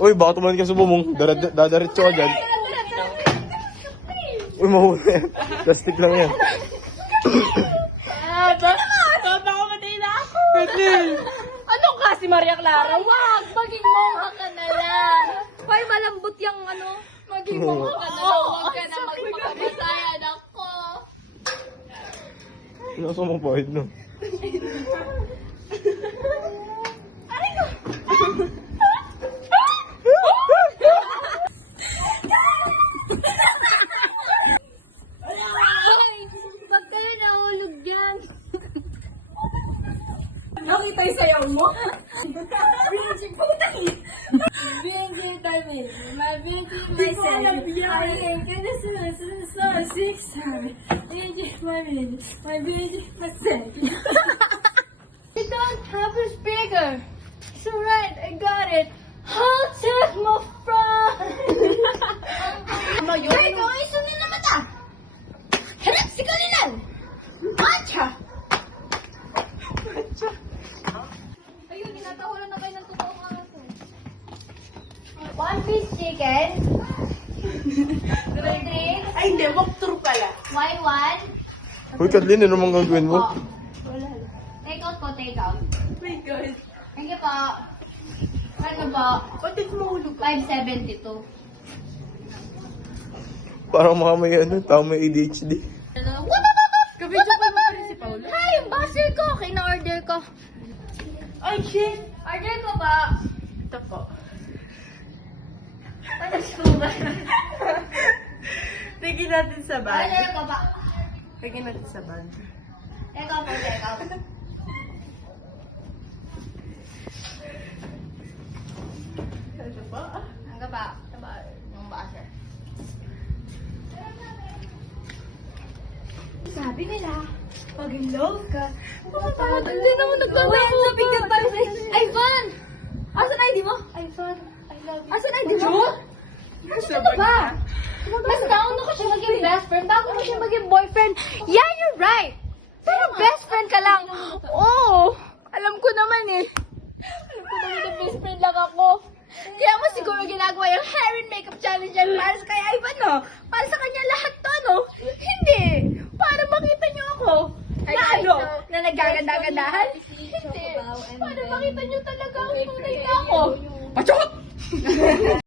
Uy, baka tumanin ka sa bumong. Dadaritso ka dyan. Uy, mahuli yan. Plastic lang yan. Baka matay na ako. Ano ka si Maria Clara? Wag! Maging mongha ka na lang. Pay malambot yung ano. Maging mongha ka na lang. Huwag ka na magpapatayan ako. Nasa mong pahit no? Pag kayo nahulog dyan. Nakita yung sayaw mo? Binji, putang yun. Binji, David. My Binji, myself. I ain't gonna so six time. Binji, my Binji. My Binji, myself. You don't have a speaker. It's alright, I got it. I'll take my friend. Ay, gawin sunin na mata. Harap si Kalilan. Matcha. Ayun, tinatawalan na kayo ng totoong aso. One piece chicken. Two drinks. Ay, hindi. Walkthrough pala. Wine one. Uy, Kathleen, ano naman gagawin mo? Take out po, take out. Oh my God. Thank you po. Ano po? Ba't di mahulog ka? 572. Parang mga may tao may ADHD. Kabidyo pa mo pa rin si Paula. Hi, yung buzzer ko. Kina-order ko. Ay, shit. Order ko ba? Ito po. Ano ko ba? Tignan natin sa bag. Order ko ba? Tignan natin sa bag. Take out po, take out. Ito po. Ang ba? Yung buzzer. Sabi nila, pag in love ka, hindi naman naglalaro. Sa bigyan tayo sa Ivan! Asan ID mo? Ivan, I love you. Asan ID mo? Sa Ano bag ba? na. Mas nauna ko siya maging best friend bago mo siya maging boyfriend. Yeah, you're right! Pero best friend ka lang. Oo! Alam ko naman eh. Alam ko naman na best friend lang ako. Kaya mo siguro ginagawa yung hair and makeup challenge yan para sa kay Ivan, no? Para sa kanya lahat to, no? Hindi! Para makita niyo ako. Na ano? Na nagaganda-gandahan? Hindi. Para makita niyo talaga ang tunay na ako.